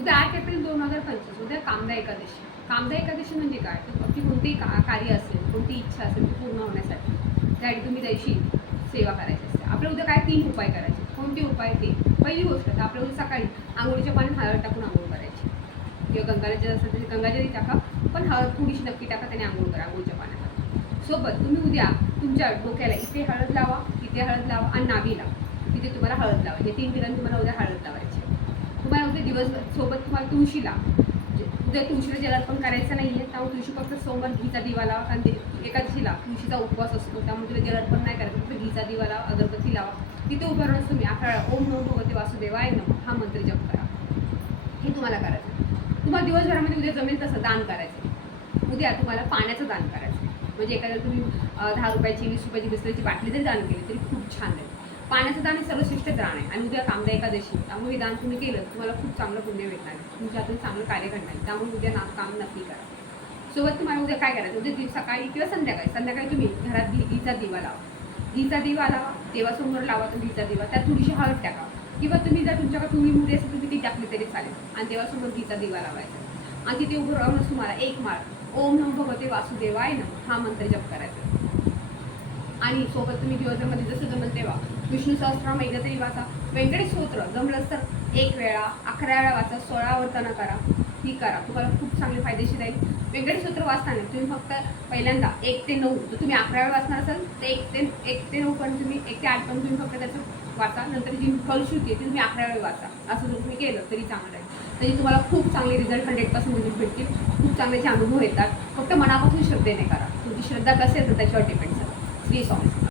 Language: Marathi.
उद्या 8 एप्रिल 2025 उद्या कामदा एकादशी. कामदा एकादशी म्हणजे काय? तर आपली कोणतेही कार्य असेल, कोणती इच्छा असेल ती पूर्ण होण्यासाठी त्यासाठी तुम्ही त्याची सेवा करायची असते. आपल्या उद्या काय 3 उपाय करायचे. कोणते उपाय ते? पहिली गोष्ट तर आपल्या उद्या सकाळी आंघोळीच्या पाण्यात हळद टाकून आंघोळ करायची किंवा गंगाजल असेल तर गंगाजली टाका, पण हळद थोडीशी नक्की टाका, त्याने आंघोळ करा आंघोळीच्या पाण्यात. सोबत तुम्ही उद्या तुमच्या डोक्याला इथे हळद लावा, इथे हळद लावा आणि नाभीला तिथे तुम्हाला हळद लावा. हे 3 ठिकाणी तुम्हाला उद्या हळद लावायची. तुम्हाला उद्या दिवसभर सोबत तुम्हाला तुळशीला उद्या तुळशीला जल अर्पण करायचं नाही आहे, त्यामुळे तुळशी फक्त सोमवार घीचा दिवा लावा, कारण ते एकादशीला तुळशीचा उपवास असतो, त्यामुळे तुला जल अर्पण नाही करायचं. फक्त घीचा दिवा लावा, अगरबत्ती लावा. तिथे उभं राहून तुम्ही 11 ओम नमो भगवते वासुदेवाय नमः हा मंत्र जप करा. हे तुम्हाला करायचं. तुम्हाला दिवसभरामध्ये उद्या जमेल तसं दान करायचं. उद्या तुम्हाला पाण्याचं दान करायचं. म्हणजे एखाद्या तुम्ही 10 रुपयाची 20 रुपयाची बिस्लरीची बाटली जरी दान केली तरी खूप छान आहे. पाण्याचं दान हे सर्वश्रेष्ठ दान आहे आणि उद्या कामदा एकादशी, त्यामुळे हे दान तुम्ही केलं तुम्हाला खूप चांगलं पुण्य भेटणार आहे, तुमच्या हातून चांगलं कार्य घडणार आहे. त्यामुळे उद्या काम नक्की करा. सोबत तुम्हाला उद्या काय करायचं? उद्या सकाळी किंवा संध्याकाळी तुम्ही घरात घीचा दिवा लावा. घीचा दिवा लावा, देवासमोर लावा तो घीचा दिवा, त्यात थोडीशी हळद टाका किंवा तुम्ही जर तुमच्याकडे तुळी मुली असेल तुम्ही ती टाकली तरी चालेल आणि देवासमोर घीचा दिवा लावायचा आणि तिथे उभं राहूनच तुम्हाला एक माळ ओम नमो भगवते वासुदेवाय नमः हा मंत्र जप करायचा. आणि सोबत तुम्ही दिवसभरामध्ये जसं जमल तेव्हा विष्णू सहस्रनाम एकदा तरी वाचा. व्यंकटेश स्तोत्र जमलंच तर 1 वेळा 11 वेळा वाचा, 16 वर्तना करा. ही करा, तुम्हाला खूप चांगले फायदेशीर राहील. व्यंकटेश स्तोत्र वाचताना तुम्ही फक्त पहिल्यांदा 1 ते 9 जर तुम्ही 11 वेळा वाचणार असाल तर 1 ते 9 पण तुम्ही 1 ते 8 पण तुम्ही फक्त त्याचं वाचा. नंतर जी फलश्रुती आहे ती तुम्ही 11 वेळा वाचा. असं जर तुम्ही केलं तरी चांगलं आहे. म्हणजे तुम्हाला खूप चांगले रिझल्ट 100% भेटतील. खूप चांगल्याचे अनुभव येतात. फक्त मनापासून श्रद्धेने करा. तुमची श्रद्धा कशी असेल तर त्याच्यावर डिपेंड झालं. श्री स्वामी.